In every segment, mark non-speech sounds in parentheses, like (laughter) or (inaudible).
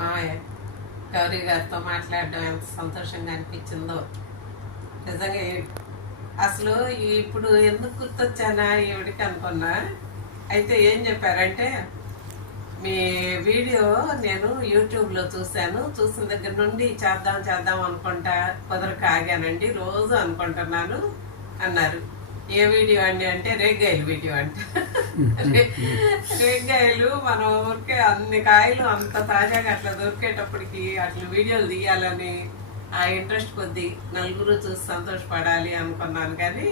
మామయ్య గౌరీ గారితో మాట్లాడడం ఎంత సంతోషంగా అనిపించిందో. నిజంగా అసలు ఇప్పుడు ఎందుకు గుర్తొచ్చానా ఈవిడికి అనుకున్నా. అయితే ఏం చెప్పారంటే మీ వీడియో నేను యూట్యూబ్లో చూశాను. చూసిన దగ్గర నుండి చేద్దాం చేద్దాం అనుకుంటా కుదరక ఆగానండి. రోజు అనుకుంటున్నాను అన్నారు. ఏ వీడియో అండి అంటే రేగ్గాయలు వీడియో అంట. రేగ్గాయలు మన ఊరికే అన్ని కాయలు అంత తాజాగా అట్లా దొరికేటప్పటికి అట్లా వీడియోలు తీయాలని ఆ ఇంట్రెస్ట్ కొద్దీ నలుగురు చూసి సంతోషపడాలి అనుకున్నాను కానీ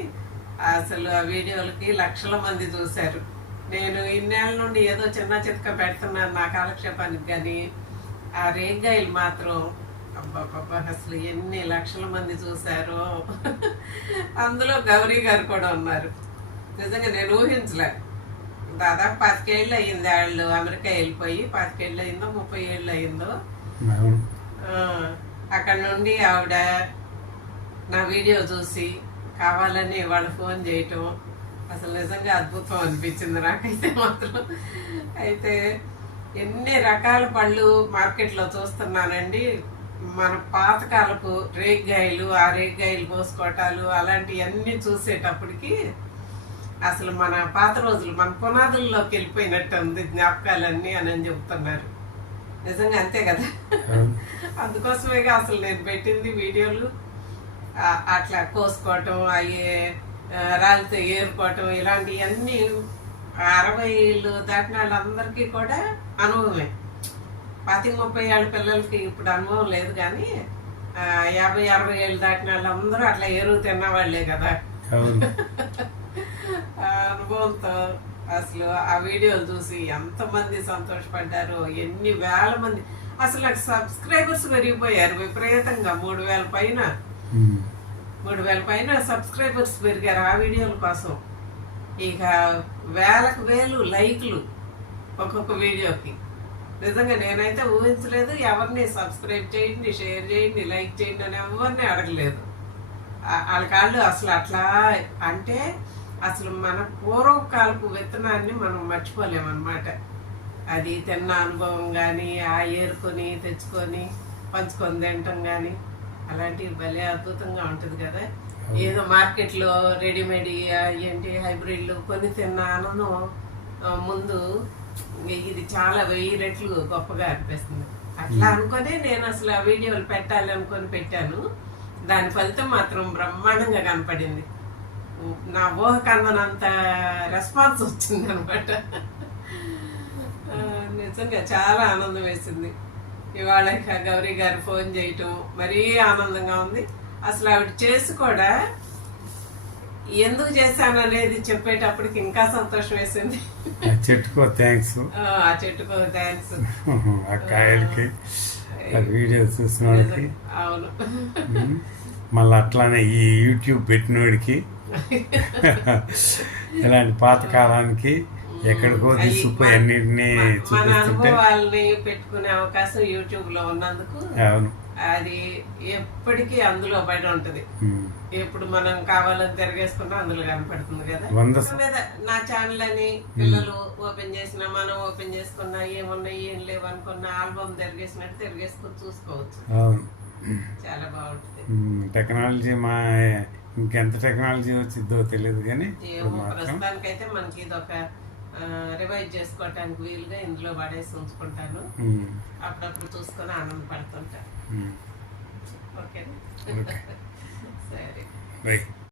అసలు ఆ వీడియోలకి లక్షల మంది చూశారు. నేను ఇన్నేళ్ళ నుండి ఏదో చిన్న చితక పెడుతున్నాను నా కాలక్షేపానికి కానీ ఆ రేగ్గాయలు మాత్రం అసలు ఎన్ని లక్షల మంది చూశారో. అందులో గౌరీ గారు కూడా ఉన్నారు. నిజంగా నేను ఊహించలే. దాదాపు పాతికేళ్ళు అయ్యింది వాళ్ళు అమెరికా వెళ్ళిపోయి పాతికేళ్ళు అయిందో ముప్పై ఏళ్ళు అయిందో అక్కడ నుండి ఆవిడ నా వీడియో చూసి కావాలని వాళ్ళు ఫోన్ చేయటం అసలు నిజంగా అద్భుతం అనిపించింది నాకైతే మాత్రం. అయితే ఎన్ని రకాల పళ్ళు మార్కెట్లో చూస్తున్నానండి. మన పాతకాలపు రేగ్గాయలు ఆ రేగ్గాయలు పోసుకోవటాలు అలాంటివన్నీ చూసేటప్పటికి అసలు మన పాత రోజులు మన పునాదుల్లోకి వెళ్ళిపోయినట్టు ఉంది జ్ఞాపకాలన్నీ అని అని చెప్తున్నారు. నిజంగా అంతే కదా? అందుకోసమేగా అసలు నేను పెట్టింది వీడియోలు. అట్లా కోసుకోవటం అవి రాలితో ఏరుకోవటం ఇలాంటివన్నీ అరవై ఏళ్ళు దాటిన వాళ్ళందరికీ కూడా అనుభవమే. పాతిక ముప్పై ఏళ్ళ పిల్లలకి ఇప్పుడు అనుభవం లేదు కానీ యాభై అరవై ఏళ్ళు దాటిన వాళ్ళందరూ అట్లా ఎరువు తిన్నవాళ్ళే కదా. అనుభవంతో అసలు ఆ వీడియోలు చూసి ఎంతమంది సంతోషపడ్డారో ఎన్ని వేల మంది. అసలు నాకు సబ్స్క్రైబర్స్ పెరిగిపోయారు విపరీతంగా మూడు వేల పైన. మూడు వేల పైన సబ్స్క్రైబర్స్ పెరిగారు ఆ వీడియోల కోసం. ఇక వేలకు వేలు లైక్లు ఒక్కొక్క వీడియోకి. నిజంగా నేనైతే ఊహించలేదు ఎవరిని సబ్స్క్రైబ్ చేయండి షేర్ చేయండి లైక్ చేయండి అని ఎవరిని అడగలేదు. వాళ్ళ కాళ్ళు అసలు అట్లా అంటే అసలు మన పూర్వకాలపు విత్తనాన్ని మనం మర్చిపోలేమన్నమాట. అది తిన్న అనుభవం కానీ ఆ ఏరుకొని తెచ్చుకొని పంచుకొని తినటం కానీ అలాంటివి భలే అద్భుతంగా ఉంటుంది కదా. ఏదో మార్కెట్లో రెడీమేడ్ ఏంటి హైబ్రిడ్లు కొని తిన్న ఆనందం ముందు ఇది చాలా వెయ్యి రెట్లు గొప్పగా అనిపిస్తుంది. అట్లా అనుకొని నేను అసలు ఆ వీడియోలు పెట్టాలి అనుకొని పెట్టాను. దాని ఫలితం మాత్రం బ్రహ్మాండంగా కనపడింది. నా ఊహ కందనంత రెస్పాన్స్ వచ్చింది అనమాట నిజంగా చాలా ఆనందం వేసింది. ఇవాళ ఇక గౌరీ గారు ఫోన్ చేయటం మరీ ఆనందంగా ఉంది. అసలు ఆవిడ చేసి కూడా ఎందుకు చేశాను అనేది చెప్పేటప్పటికి ఇంకా సంతోషం వేసింది. ఆ చెట్టుకో థ్యాంక్స్ ఆ, చెట్టుకు థ్యాంక్స్ ఆ కాయలకి ఆ వీడియో చూసిన వాళ్ళకి. అవును. మళ్ళీ అట్లానే ఈ యూట్యూబ్ పెట్టినోడికి. ఇలాంటి పాతకాలానికి ఎక్కడికో తీసుకుపోయి అన్నిటినీ చూపిస్తుంటే అనుభవాల్ని పెట్టుకునే అవకాశం యూట్యూబ్లో ఉన్నందుకు అవును. అది ఎప్పటికీ అందులో బయట ఉంటది. ఎప్పుడు మనం కావాలని తిరగేసుకున్నా అందులో కనపడుతుంది కదా. మీద నా ఛానల్ అని పిల్లలు ఓపెన్ చేసిన మనం ఓపెన్ చేసుకున్నా ఏమున్నాయి ఏం లేవు అనుకున్న ఆల్బమ్ తిరిగేసినట్టు తిరిగేసుకొని చూసుకోవచ్చు. చాలా బాగుంటుంది. టెక్నాలజీ మా ఇంకెంత టెక్నాలజీ వచ్చిద్దో తెలియదు కానీ ప్రస్తుతానికైతే మనకి ఇది ఒక రివైజ్ చేసుకోవటానికి వీలుగా ఇందులో పడేసి ఉంచుకుంటాను. అప్పుడప్పుడు చూసుకొని ఆనందపడుతుంటా ఉమ్. ఓకే. (laughs) సరే.